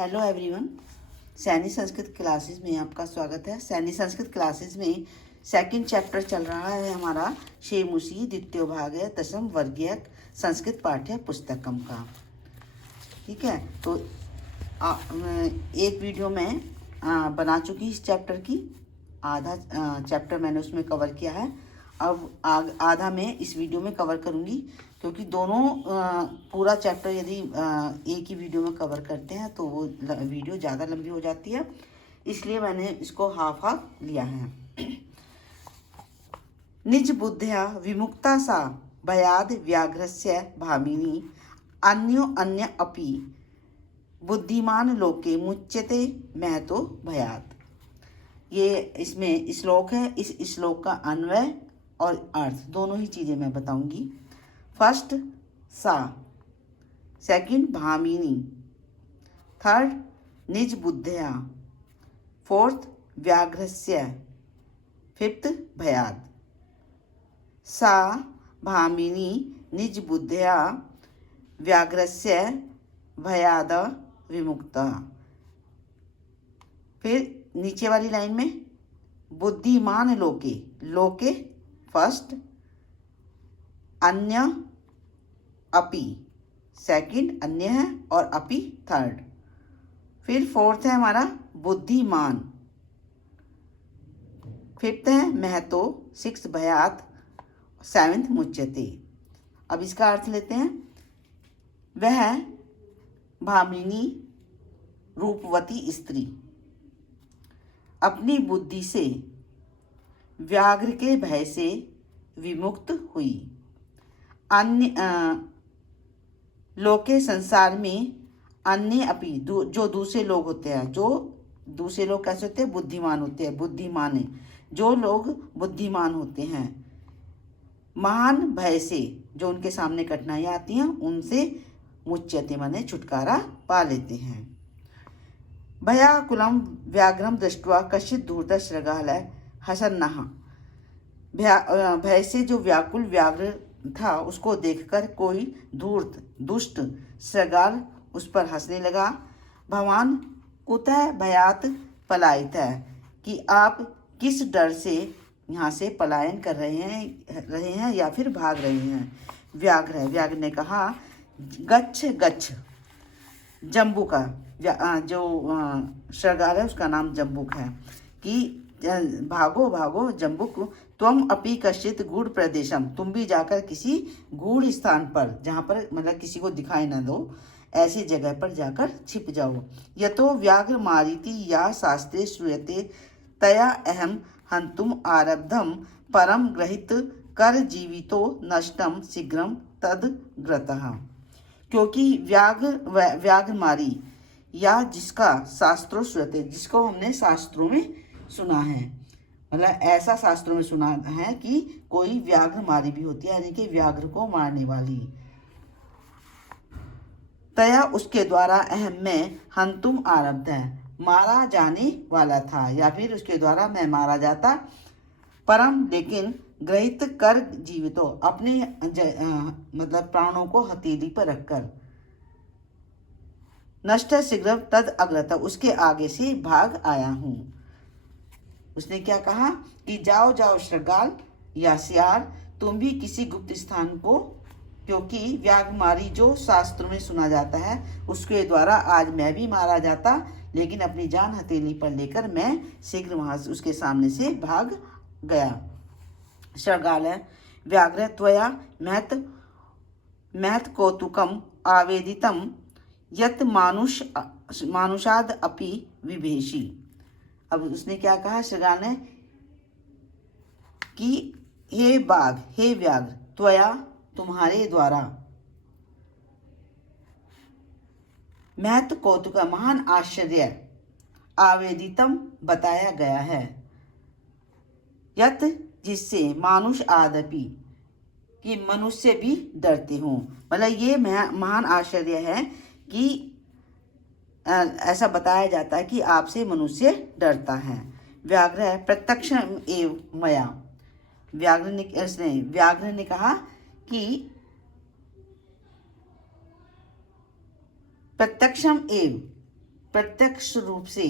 Hello everyone. Saini Sanskrit classes में आपका स्वागत है। सैनी संस्कृत क्लासेस में सेकंड चैप्टर चल रहा है हमारा शेमुषी द्वितीय भाग है दशम वर्गीय संस्कृत पाठ्य पुस्तकम का। ठीक है, तो एक वीडियो में बना चुकी इस चैप्टर की, आधा चैप्टर मैंने उसमें कवर किया है। अब आधा मैं इस वीडियो में कवर करूँगी, क्योंकि दोनों पूरा चैप्टर यदि एक ही वीडियो में कवर करते हैं तो वो वीडियो ज़्यादा लंबी हो जाती है, इसलिए मैंने इसको हाफ हाफ लिया है। निज बुद्ध्या विमुक्ता सा भयाद व्याघ्रस्य भामिनी अन्यो अन्य अपि बुद्धिमान लोके मुच्यते महतो भयात। ये इसमें श्लोक है। इस श्लोक का अन्वय और अर्थ दोनों ही चीज़ें मैं बताऊंगी। फर्स्ट सा, सेकंड भामिनी, थर्ड निज बुद्धया, फोर्थ व्याघ्रस्य, फिफ्थ भयाद। सा भामिनी निज बुद्धया व्याघ्रस्य भयाद विमुक्ता। फिर नीचे वाली लाइन में बुद्धिमान लोके, लोके फर्स्ट, अन्य अपि सेकंड, अन्य है, और अपि थर्ड। फिर फोर्थ है हमारा बुद्धिमान, फिफ्थ है महतो, सिक्स्थ भयात, सेवेंथ मुच्यते। अब इसका अर्थ लेते हैं। वह भामिनी रूपवती स्त्री अपनी बुद्धि से व्याघ्र के भय से विमुक्त हुई। अन्य लोके संसार में अन्य अपि जो दूसरे लोग होते हैं, जो दूसरे लोग कैसे होते हैं? बुद्धिमान होते हैं। बुद्धिमान है जो लोग बुद्धिमान होते हैं, महान भय से, जो उनके सामने कठिनाइयाँ आती हैं उनसे मुच्यते माने छुटकारा पा लेते हैं। भयाकुलम व्याघ्रम दृष्ट्वा कश्चित् धूर्त शृगालय हसन्नः। भय से जो व्याकुल व्याघ्र था उसको देखकर कोई धूर्त दुष्ट शृगाल उस पर हंसने लगा। भवान कुतः भयात पलायित है, कि आप किस डर से यहाँ से पलायन कर रहे हैं या फिर भाग रहे हैं। व्याघ्र ने कहा गच्छ गच्छ। जम्बू का जो शृगाल है उसका नाम जम्बुक है, कि भागो भागो जम्बुक, त्वम अपि कश्चित गूढ़ प्रदेशम, तुम भी जाकर किसी गूढ़ स्थान पर, जहाँ पर मतलब किसी को दिखाई न दो, ऐसी जगह पर जाकर छिप जाओ। यतो व्याघ्र मारीति या शास्त्रे श्रूयते तया अहम हंतुम आरब्धम परम ग्रहित कर जीवितो नष्टम शीघ्रम तद ग्रतः। क्योंकि व्याघ्र मारी या जिसका शास्त्रों श्रुते, जिसको हमने शास्त्रों में सुना है, मतलब ऐसा शास्त्रों में सुना है कि कोई व्याघ्र मारी भी होती है, यानी कि व्याघ्र को मारने वाली। तया उसके द्वारा अहम में हंतुम आरब्ध है, मारा जाने वाला था, या फिर उसके द्वारा मैं मारा जाता। परम लेकिन ग्रहित कर जीवितो, अपने मतलब प्राणों को हथेली पर रखकर, नष्ट शीघ्र तद अग्रत, उसके आगे से भाग आया हूँ। उसने क्या कहा कि जाओ जाओ शृगाल या सियार, तुम भी किसी गुप्त स्थान को, क्योंकि व्याघ्रमारी जो शास्त्र में सुना जाता है उसके द्वारा आज मैं भी मारा जाता, लेकिन अपनी जान हथेली पर लेकर मैं शीघ्र वहां से उसके सामने से भाग गया। शृगाल व्याघ्र त्वया महत कौतुकम आवेदितम यत मानुषाद अपि विभेषी। अब उसने क्या कहा शृगाल ने कि हे बाघ, हे व्याघ्र, त्वया तुम्हारे द्वारा, महत कौतुक महान आश्चर्य, आवेदितम बताया गया है, यत जिससे मानुष आदपि कि मनुष्य भी डरते हों। मतलब ये महान आश्चर्य है कि ऐसा बताया जाता है कि आपसे मनुष्य डरता है। व्याघ्र प्रत्यक्ष एव मया, व्याघ्र ने कहा कि प्रत्यक्षम एव प्रत्यक्ष रूप से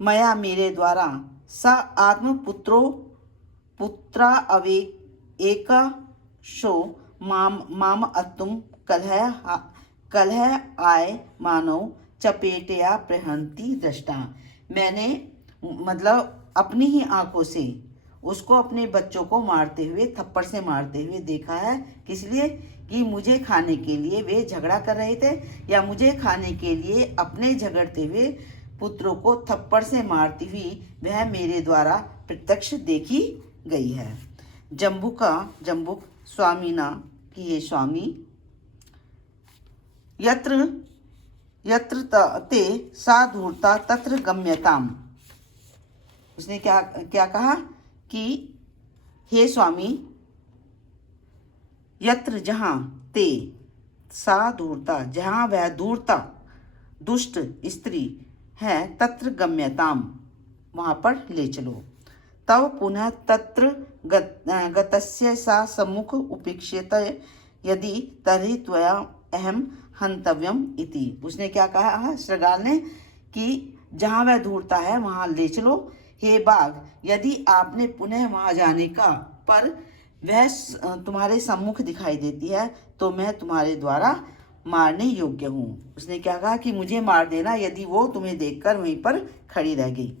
मया मेरे द्वारा स आत्म पुत्रा अवे एक शो माम अत्तुम कलह आय मानव चपेटया प्रहंती दृष्टा। मैंने मतलब अपनी ही आंखों से उसको अपने बच्चों को मारते हुए, थप्पड़ से मारते हुए देखा है। किस लिए? कि मुझे खाने के लिए वे झगड़ा कर रहे थे, या मुझे खाने के लिए अपने झगड़ते हुए पुत्रों को थप्पड़ से मारती हुई वह मेरे द्वारा प्रत्यक्ष देखी गई है। जम्बुक स्वामीना कि ये स्वामी, यत्र ते सा धूर्ता तत्र गम्यताम। उसने क्या कहा कि हे स्वामी, यत्र जहाँ ते सा धूर्ता, जहाँ वह धूर्ता दुष्ट स्त्री है, तत्र गम्यताम, वहाँ पर ले चलो। तव पुनः तत्र गतस्य सा सम्मुख उपेक्षित यदि तर्हि त्वया अहम हंतव्यम इति। उसने क्या कहा श्रृगाल ने कि जहाँ वह धूर्ता है वहाँ ले चलो। हे बाघ, यदि आपने पुनः वहाँ जाने का पर वह तुम्हारे सम्मुख दिखाई देती है तो मैं तुम्हारे द्वारा मारने योग्य हूँ। उसने क्या कहा कि मुझे मार देना यदि वो तुम्हें देखकर वहीं पर खड़ी रह गई।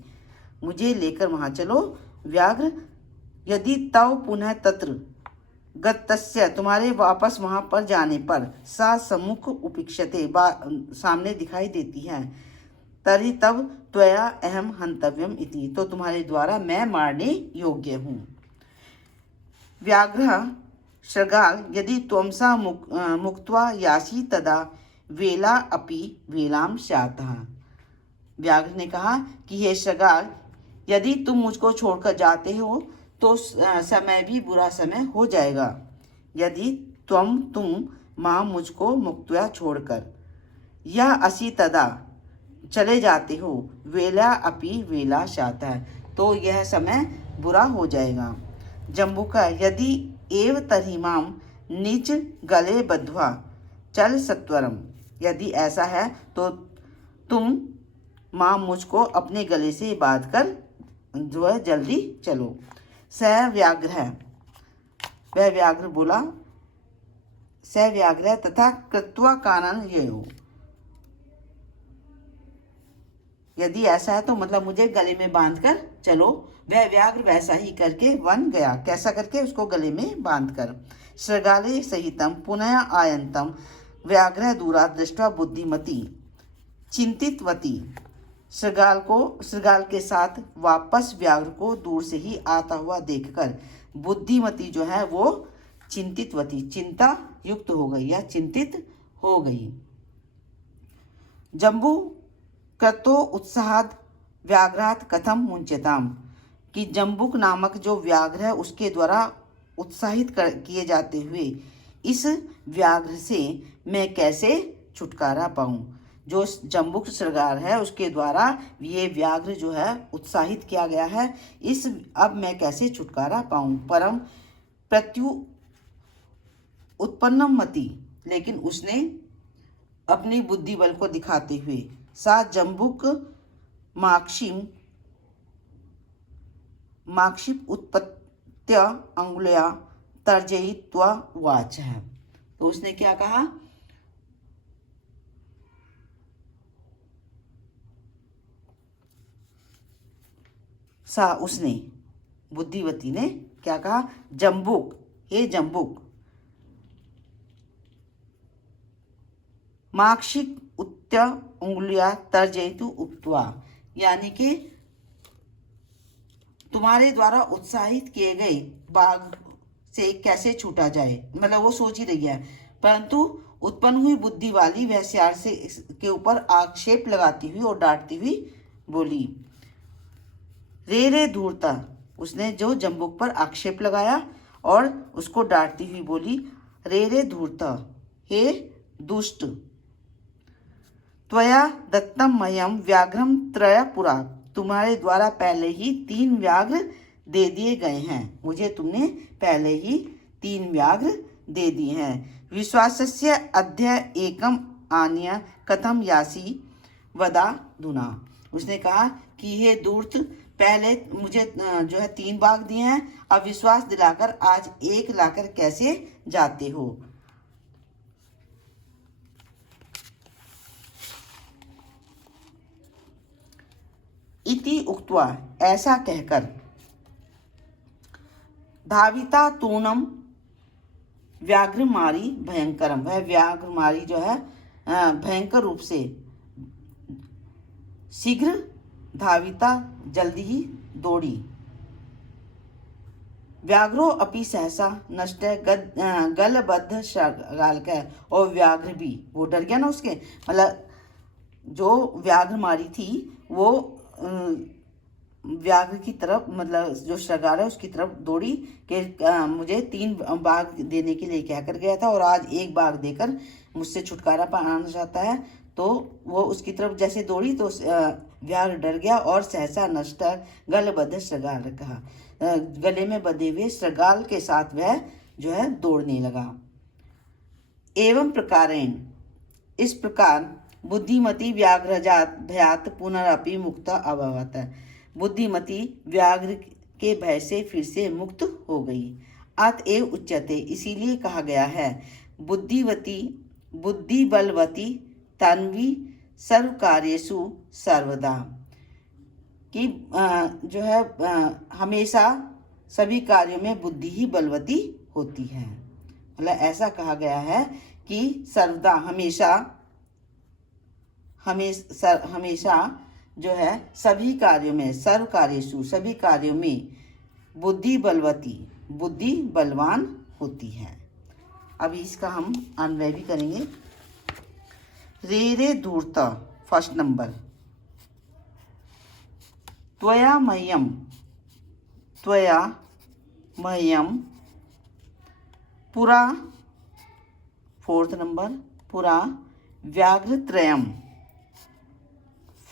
मुझे लेकर वहाँ चलो। व्याघ्र यदि तव पुनः तत्र गतस्य, तुम्हारे वापस वहाँ पर जाने पर सा सम्मुख उपेक्षते, सामने दिखाई देती है, तरी तब त्वया अहम हंतव्यम इति, तो तुम्हारे द्वारा मैं मारने योग्य हूँ। व्याघ्र शृगाल यदि त्वमसा मुक्त्वा यासी तदा वेला अपि वेलाम स्यातः। व्याघ्र ने कहा कि हे शृगाल, यदि तुम मुझको छोड़कर जाते हो तो समय भी बुरा समय हो जाएगा। यदि तुम माँ मुझको मुक्त्वा छोड़कर यह असी तदा चले जाते हो, वेला अपि वेला स्यातः, तो यह समय बुरा हो जाएगा। जम्बुका यदि एव तर्हि माम निज गले बद्ध्वा चल सत्वरम, यदि ऐसा है तो तुम माँ मुझको अपने गले से बांध कर जो है जल्दी चलो। स व्याघ्र है, वह व्याघ्र बोला, स व्याघ्र तथा कृत्वा कानन यो, यदि ऐसा है तो मतलब मुझे गले में बांध कर चलो। वह व्याघ्र वैसा ही करके वन गया। कैसा करके? उसको गले में बांध कर। शृगाले सहितम पुनः आयंतम व्याघ्र दूरा दृष्टवा बुद्धिमती चिंतितवती। शृगाल के साथ वापस व्याघ्र को दूर से ही आता हुआ देखकर बुद्धिमती जो है वो चिंतितवती, चिंता युक्त हो गई या चिंतित हो गई। जम्बू कृतो उत्साहाद व्याघ्रात कथम मुंचताम, कि जम्बुक नामक जो व्याघ्र है उसके द्वारा उत्साहित किए जाते हुए इस व्याघ्र से मैं कैसे छुटकारा पाऊं। जो जम्बुक शृगाल है उसके द्वारा ये व्याघ्र जो है उत्साहित किया गया है, इस अब मैं कैसे छुटकारा पाऊं। परम प्रत्यु उत्पन्नम मति, लेकिन उसने अपनी बुद्धि बल को दिखाते हुए सा जम्बुक माक्षिप उत्पत्त्य अंगुल्या तर्जयित्वा वाच है। तो उसने क्या कहा? सा उसने, बुद्धिवती ने क्या कहा? जम्बुक, हे जम्बुक, माक्षिक उत्त्य उंगलिया तर्जयितु उक्त्वा, यानी कि तुम्हारे द्वारा उत्साहित किए गए बाघ से कैसे छूटा जाए, मतलब वो सोच ही रही है, परंतु उत्पन्न हुई बुद्धि वाली वह सियार से के ऊपर आक्षेप लगाती हुई और डांटती हुई बोली। रे धूर्ता, उसने जो जम्बुक पर आक्षेप लगाया और उसको डांटती हुई बोली, रे धूर्ता, हे दुष्ट, त्वया दत्तम मह्यम व्याघ्रम त्रय पुरा, तुम्हारे द्वारा पहले ही 3 व्याघ्र दे दिए गए हैं। मुझे तुमने पहले ही 3 व्याघ्र दे दिए हैं। विश्वासस्य अद्य एकम आन्य कथम यासी वदाधुना। उसने कहा कि हे धूर्त, पहले मुझे जो है 3 बाघ दिए हैं, अब विश्वास दिलाकर आज 1 लाकर कैसे जाते हो। इति उक्त्वा, ऐसा कहकर, धाविता तूर्णम व्याघ्रमारी भयंकरम, वह व्याघ्रमारी जो है भयंकर रूप से, शीघ्र धाविता, जल्दी ही दौड़ी, व्याघ्रो अपि सहसा नष्ट गलबद्ध शृगालकः, और व्याघ्र भी, वो डर गया ना उसके, मतलब जो व्याघ्र मारी थी वो व्याघ्र की तरफ, मतलब जो शृगाल है उसकी तरफ दौड़ी कि मुझे 3 बाघ देने के लिए कहकर गया था और आज 1 बाघ देकर मुझसे छुटकारा पाना चाहता है। तो वो उसकी तरफ जैसे दौड़ी तो व्याघ्र डर गया और सहसा नष्ट गलबद्ध शृगाल कहा, गले में बंधे हुए शृगाल के साथ वह जो है दौड़ने लगा। एवं प्रकारेण, इस प्रकार, बुद्धिमती व्याघ्रजात भयात पुनरपि मुक्ता अभवत, बुद्धिमती व्याघ्र के भय से फिर से मुक्त हो गई। अतएव उच्यते, इसीलिए कहा गया है, बुद्धिवती बुद्धि बलवती तन्वी सर्व कार्येषु सर्वदा, कि जो है हमेशा सभी कार्यों में बुद्धि ही बलवती होती है। मतलब ऐसा कहा गया है कि सर्वदा, हमेशा जो है सभी कार्यों में, सर्व कार्येषु, सभी कार्यों में, बुद्धि बलवती, बुद्धि बलवान होती है। अभी इसका हम अन्वय भी करेंगे। रे रे धूर्त, फर्स्ट नंबर, त्वया मह्यम पुरा, फोर्थ नंबर, पुरा व्याघ्रत्रयम,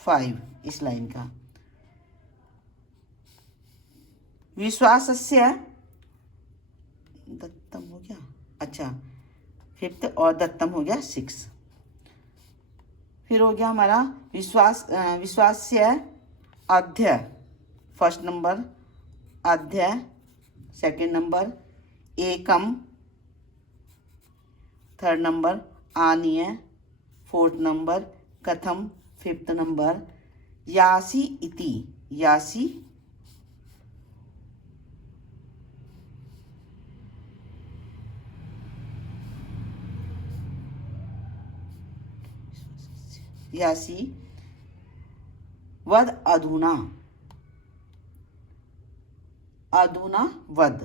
5 इस लाइन का, विश्वासस्य दत्तम हो गया, अच्छा 5th, और दत्तम हो गया 6। फिर हो गया हमारा विश्वास्य अध्य, फर्स्ट नंबर, अध्य सेकंड नंबर, एकम थर्ड नंबर, आनीय फोर्थ नंबर, कथम 5th नंबर, यासी इति, यासी वद अधुना, वद,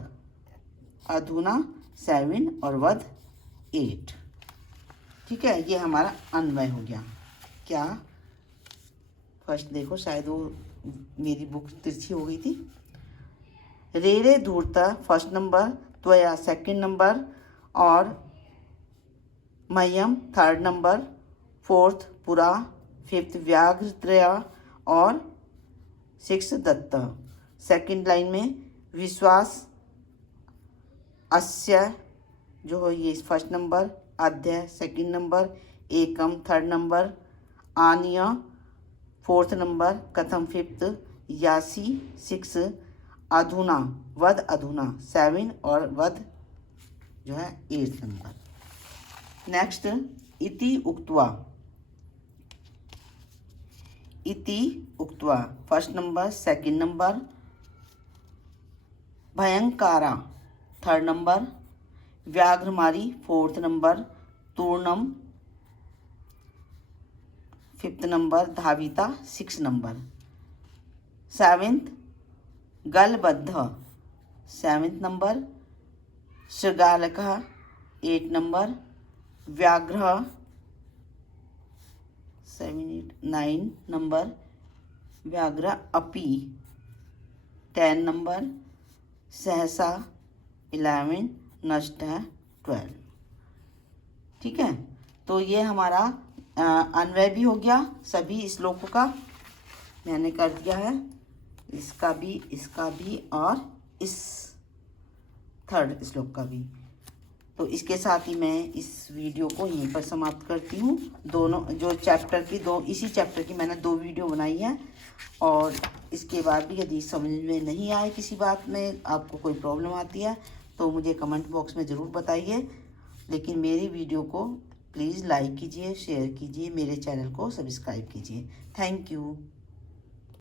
अधुना 7 और वद 8। ठीक है, ये हमारा अन्वय हो गया। क्या, फर्स्ट देखो, शायद वो मेरी बुक तिरछी हो गई थी। रे रे धूर्ता फर्स्ट नंबर, त्वया सेकंड नंबर, और मह्यम थर्ड नंबर, 4th पुरा, 5th व्याघ्रत्रय, और 6th दत्त। सेकंड लाइन में विश्वास अस्य जो हो, ये फर्स्ट नंबर, अध्याय सेकंड नंबर, एकम थर्ड नंबर, आनीय 4th नंबर, कथम 5th, यासी 6, अधुना, वद अधुना 7, और वद जो है 8th नंबर। नेक्स्ट, इति उक्त्वा फर्स्ट नंबर, सेकंड नंबर, भयंकारा थर्ड नंबर, व्याघ्रमारी 4th नंबर, तूर्णम 5th नंबर, धाविता 6th नंबर, 7th गलबद्ध 7th नंबर, शृगालकः 8th नंबर, व्याघ्र 7, 8, 9 नंबर, व्याघ्र अपि 10 नंबर, सहसा 11, नष्ट है 12। ठीक है, तो ये हमारा अन्वय भी हो गया सभी श्लोकों का, मैंने कर दिया है, इसका भी, और इस 3rd श्लोक का भी। तो इसके साथ ही मैं इस वीडियो को यहीं पर समाप्त करती हूँ। दोनों जो चैप्टर की इसी चैप्टर की मैंने 2 वीडियो बनाई है। और इसके बाद भी यदि समझ में नहीं आए किसी बात में, आपको कोई प्रॉब्लम आती है, तो मुझे कमेंट बॉक्स में ज़रूर बताइए। लेकिन मेरी वीडियो को प्लीज़ लाइक कीजिए, शेयर कीजिए, मेरे चैनल को सब्सक्राइब कीजिए। Thank you.